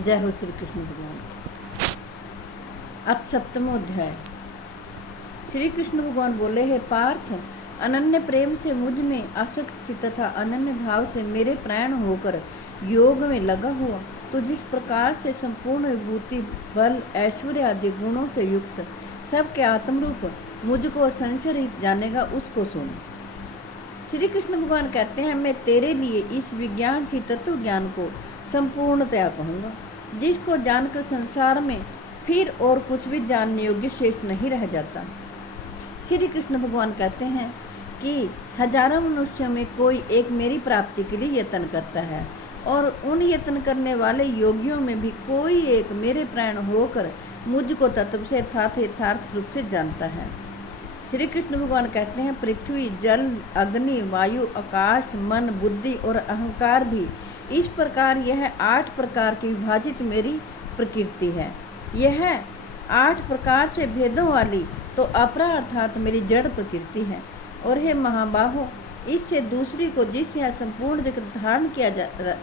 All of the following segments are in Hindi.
जय हो श्री कृष्ण भगवान। अब 7वां अध्याय। श्री कृष्ण भगवान बोले, हे पार्थ, अनन्य प्रेम से मुझ में आसक्त तथा अनन्य भाव से मेरे प्राण होकर योग में लगा हुआ, तो जिस प्रकार से संपूर्ण विभूति, बल, ऐश्वर्य आदि गुणों से युक्त सबके आत्मरूप मुझको संशय रहित जानेगा, उसको सुन। श्री कृष्ण भगवान कहते हैं, मैं तेरे लिए इस विज्ञान से तत्व ज्ञान को संपूर्णतया कहूँगा, जिसको जानकर संसार में फिर और कुछ भी जानने योग्य शेष नहीं रह जाता। श्री कृष्ण भगवान कहते हैं कि हजारों मनुष्यों में कोई एक मेरी प्राप्ति के लिए यत्न करता है, और उन यत्न करने वाले योगियों में भी कोई एक मेरे प्राण होकर मुझको तत्व से अर्थात यथार्थ रूप से जानता है। श्री कृष्ण भगवान कहते हैं, पृथ्वी, जल, अग्नि, वायु, आकाश, मन, बुद्धि और अहंकार भी इस प्रकार यह 8 प्रकार की विभाजित मेरी प्रकृति है। यह 8 प्रकार से भेदों वाली तो अपरा अर्थात मेरी जड़ प्रकृति है। और हे महाबाहो, इससे दूसरी को जिस यह संपूर्ण जगत धारण किया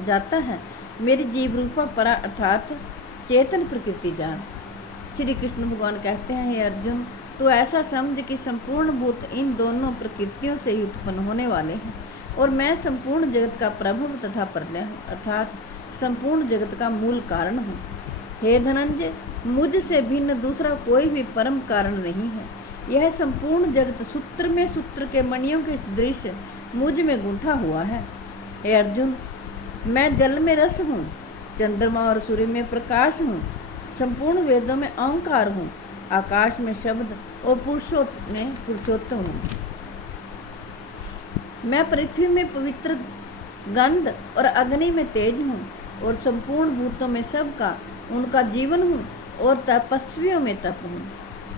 जाता है, मेरी जीव रूपा परा अर्थात चेतन प्रकृति जान। श्री कृष्ण भगवान कहते हैं, हे अर्जुन, तो ऐसा समझ कि संपूर्ण भूत इन दोनों प्रकृतियों से ही उत्पन्न होने वाले हैं, और मैं संपूर्ण जगत का प्रभव तथा प्रलय हूँ, अर्थात संपूर्ण जगत का मूल कारण हूँ। हे धनंजय, मुझसे भिन्न दूसरा कोई भी परम कारण नहीं है। यह संपूर्ण जगत सूत्र में सूत्र के मणियों के सदृश मुझ में गूंथा हुआ है। हे अर्जुन, मैं जल में रस हूँ, चंद्रमा और सूर्य में प्रकाश हूँ, संपूर्ण वेदों में ओंकार हूँ, आकाश में शब्द और पुरुषोत्तम हूँ। मैं पृथ्वी में पवित्र गंध और अग्नि में तेज हूँ, और संपूर्ण भूतों में सबका उनका जीवन हूँ, और तपस्वियों में तप हूँ।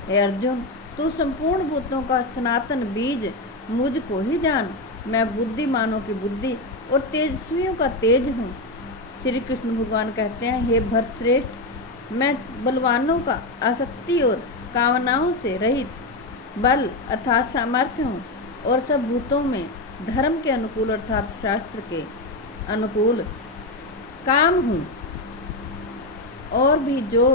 हे अर्जुन, तू संपूर्ण भूतों का सनातन बीज मुझको ही जान। मैं बुद्धिमानों की बुद्धि और तेजस्वियों का तेज हूँ। श्री कृष्ण भगवान कहते हैं, हे भरतश्रेष्ठ, मैं बलवानों का आसक्ति और कामनाओं से रहित बल अर्थात सामर्थ्य हूँ, और सब भूतों में धर्म के अनुकूल अर्थात शास्त्र के अनुकूल काम हूँ। और भी जो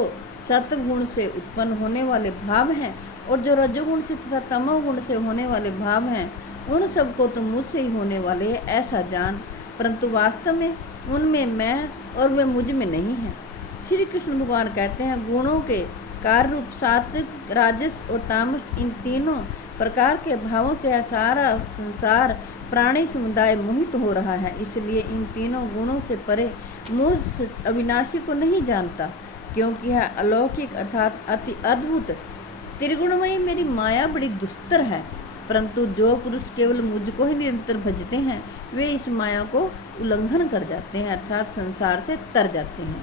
सत्वगुण से उत्पन्न होने वाले भाव हैं, और जो रजोगुण से तथा तमोगुण से होने वाले भाव हैं, उन सबको तो मुझसे ही होने वाले हैं, ऐसा जान। परंतु वास्तव में उनमें मैं और वे मुझ में नहीं हैं। श्री कृष्ण भगवान कहते हैं, गुणों के कार्य रूप सात्विक, राजस और तामस, इन तीनों प्रकार के भावों से सारा संसार प्राणी समुदाय मोहित हो रहा है। इसलिए इन तीनों गुणों से परे मुझ अविनाशी को नहीं जानता, क्योंकि यह अलौकिक अर्थात अति अद्भुत त्रिगुणमयी मेरी माया बड़ी दुस्तर है। परंतु जो पुरुष केवल मुझको ही निरंतर भजते हैं, वे इस माया को उल्लंघन कर जाते हैं, अर्थात संसार से तर जाते हैं।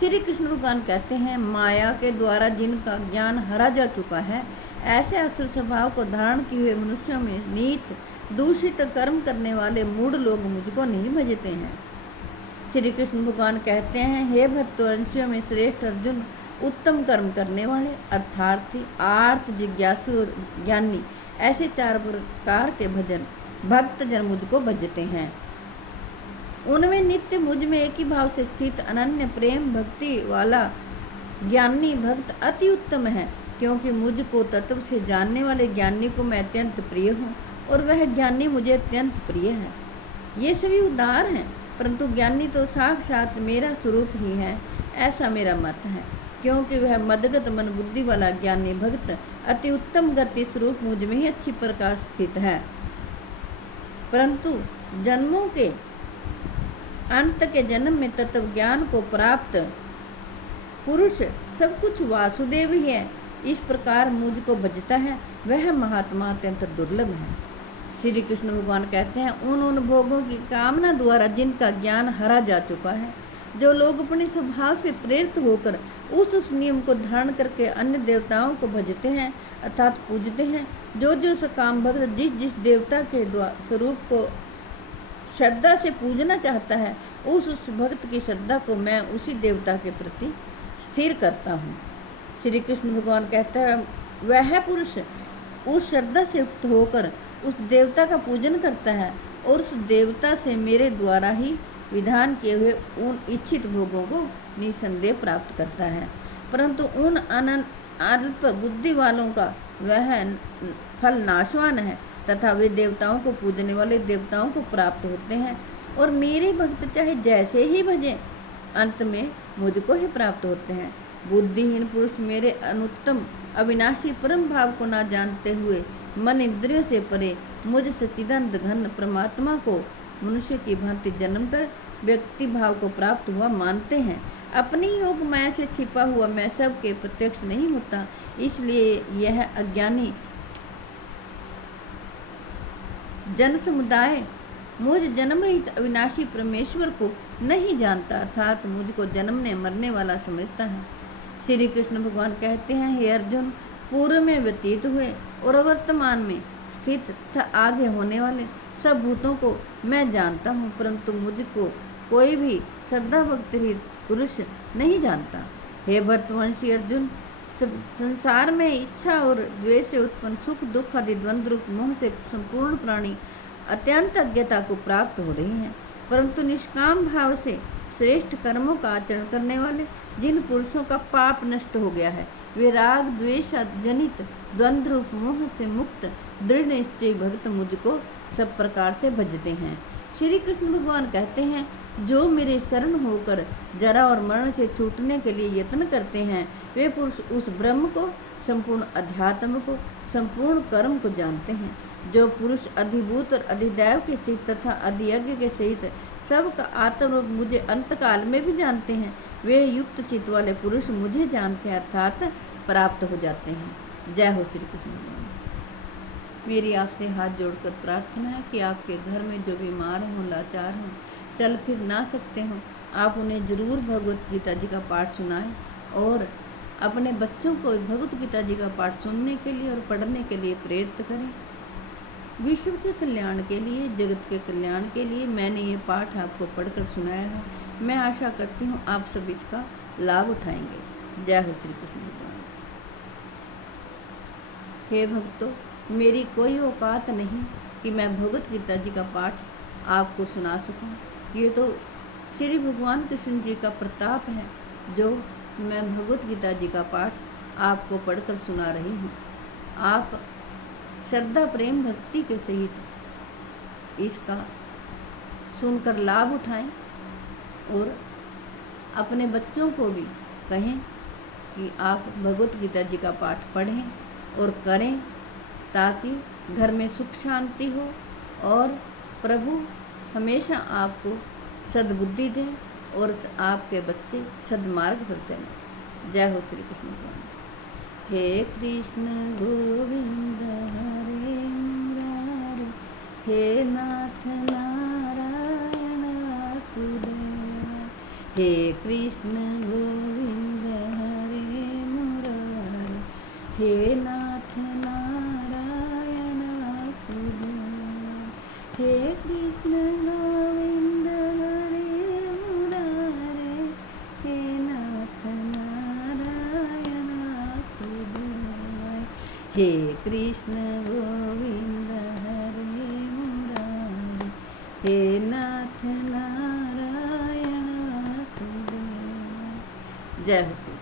श्री कृष्ण भगवान कहते हैं, माया के द्वारा जिनका ज्ञान हरा जा चुका है, ऐसे असुर स्वभाव को धारण किए हुए मनुष्यों में नीच दूषित कर्म करने वाले मूढ़ लोग मुझको नहीं भजते हैं। श्री कृष्ण भगवान कहते हैं, हे भक्तवंशियों में श्रेष्ठ अर्जुन, उत्तम कर्म करने वाले अर्थार्थी, आर्त, जिज्ञासु और ज्ञानी, ऐसे 4 प्रकार के भक्त जन मुझको भजते हैं। उनमें नित्य मुझ में एक ही भाव से स्थित अनन्य प्रेम भक्ति वाला ज्ञानी भक्त अति उत्तम है, क्योंकि मुझको तत्व से जानने वाले ज्ञानी को मैं अत्यंत प्रिय हूँ, और वह ज्ञानी मुझे अत्यंत प्रिय है। ये सभी उदार हैं, परंतु ज्ञानी तो साक्षात मेरा स्वरूप ही है, ऐसा मेरा मत है, क्योंकि वह मदगत मन बुद्धि वाला ज्ञानी भक्त अति उत्तम गति स्वरूप मुझ में ही अच्छी प्रकार स्थित है। परंतु जन्मों के अंत के जन्म में तत्व ज्ञान को प्राप्त पुरुष सब कुछ वासुदेव ही है, इस प्रकार मुझको भजता है, वह महात्मा अत्यंत दुर्लभ है। श्री कृष्ण भगवान कहते हैं, उन भोगों की कामना द्वारा जिनका ज्ञान हरा जा चुका है, जो लोग अपने स्वभाव से प्रेरित होकर उस नियम को धारण करके अन्य देवताओं को भजते हैं अर्थात पूजते हैं, जो सकाम भक्त जिस देवता के स्वरूप को श्रद्धा से पूजना चाहता है, उस भक्त की श्रद्धा को मैं उसी देवता के प्रति स्थिर करता हूँ। श्री कृष्ण भगवान कहता है, वह पुरुष उस श्रद्धा से युक्त होकर उस देवता का पूजन करता है, और उस देवता से मेरे द्वारा ही विधान किए हुए उन इच्छित भोगों को निसंदेह प्राप्त करता है, परंतु उन अल्प बुद्धि वालों का वह फल नाशवान है तथा वे देवताओं को पूजने वाले देवताओं को प्राप्त होते हैं। और मेरे भक्त चाहे जैसे ही भजें, अंत में मुझको ही प्राप्त होते हैं। बुद्धिहीन पुरुष मेरे अनुत्तम अविनाशी परम भाव को ना जानते हुए मन इंद्रियों से परे मुझ सच्चिदानंद घन परमात्मा को मनुष्य की भांति जन्म कर व्यक्ति भाव को प्राप्त हुआ मानते हैं। अपनी योग माया से छिपा हुआ मैं सबके प्रत्यक्ष नहीं होता, इसलिए यह अज्ञानी जन समुदाय मुझ जन्म रहित अविनाशी परमेश्वर को नहीं जानता, अर्थात मुझको जन्मने मरने वाला समझता है। श्री कृष्ण भगवान कहते हैं, हे अर्जुन, पूर्व में व्यतीत हुए और वर्तमान में स्थित तथा आगे होने वाले सब भूतों को मैं जानता हूँ, परंतु मुझको कोई भी श्रद्धा भक्ति रहित पुरुष नहीं जानता। हे भरतवंशी अर्जुन, संसार में इच्छा और द्वेष से उत्पन्न सुख दुख आदि द्वंद्व रूप मोह से संपूर्ण प्राणी अत्यंत अज्ञता को प्राप्त हो रही हैं, परंतु निष्काम भाव से श्रेष्ठ कर्मों का आचरण करने वाले जिन पुरुषों का पाप नष्ट हो गया है, वे राग द्वेष जनित द्वंद्व रूप मोह से मुक्त दृढ़ निश्चय भक्त मुझको सब प्रकार से भजते हैं। श्री कृष्ण भगवान कहते हैं, जो मेरे शरण होकर जरा और मरण से छूटने के लिए यत्न करते हैं, वे पुरुष उस ब्रह्म को, संपूर्ण अध्यात्म को, संपूर्ण कर्म को जानते हैं। जो पुरुष अधिभूत और अधिदैव के सहित तथा अधियज्ञ के सहित सबका आत्मरूप मुझे अंतकाल में भी जानते हैं, वे युक्त चित्त वाले पुरुष मुझे जानते हैं, अर्थात प्राप्त हो जाते हैं। जय हो श्री कृष्ण भगवान। मेरी आपसे हाथ जोड़कर प्रार्थना है कि आपके घर में जो बीमार हों, लाचार हों, चल फिर ना सकते हों, आप उन्हें जरूर भगवत गीता जी का पाठ सुनाएं और अपने बच्चों को भगवत गीता जी का पाठ सुनने के लिए और पढ़ने के लिए प्रेरित करें। विश्व के कल्याण के लिए, जगत के कल्याण के लिए मैंने ये पाठ आपको पढ़कर सुनाया है। मैं आशा करती हूँ आप सब इसका लाभ उठाएंगे। जय हो श्री कृष्ण भगवान। हे भक्तों, मेरी कोई औकात नहीं कि मैं भगवत गीता जी का पाठ आपको सुना सकूं। ये तो श्री भगवान कृष्ण जी का प्रताप है जो मैं भगवत गीता जी का पाठ आपको पढ़कर सुना रही हूँ। आप श्रद्धा प्रेम भक्ति के सहित इसका सुनकर लाभ उठाएं और अपने बच्चों को भी कहें कि आप भगवत गीता जी का पाठ पढ़ें और करें, ताकि घर में सुख शांति हो और प्रभु हमेशा आपको सद्बुद्धि दें और आपके बच्चे सद्मार्ग पर चलें। जय हो श्री कृष्ण भगवान। हे कृष्ण गोविंद हरे मुरारे, हे नाथ नारायण वासुदेव। हे कृष्ण गोविंद हरे मुरारे, हे नाथ नारायण वासुदेव। हे कृष्ण गोविंद हरे मुरारे, हे नाथ नारायण वासुदेव। हे कृष्ण गोविंद हरे मुरारे, हे नाथ नारायण वासुदेव। जय हो।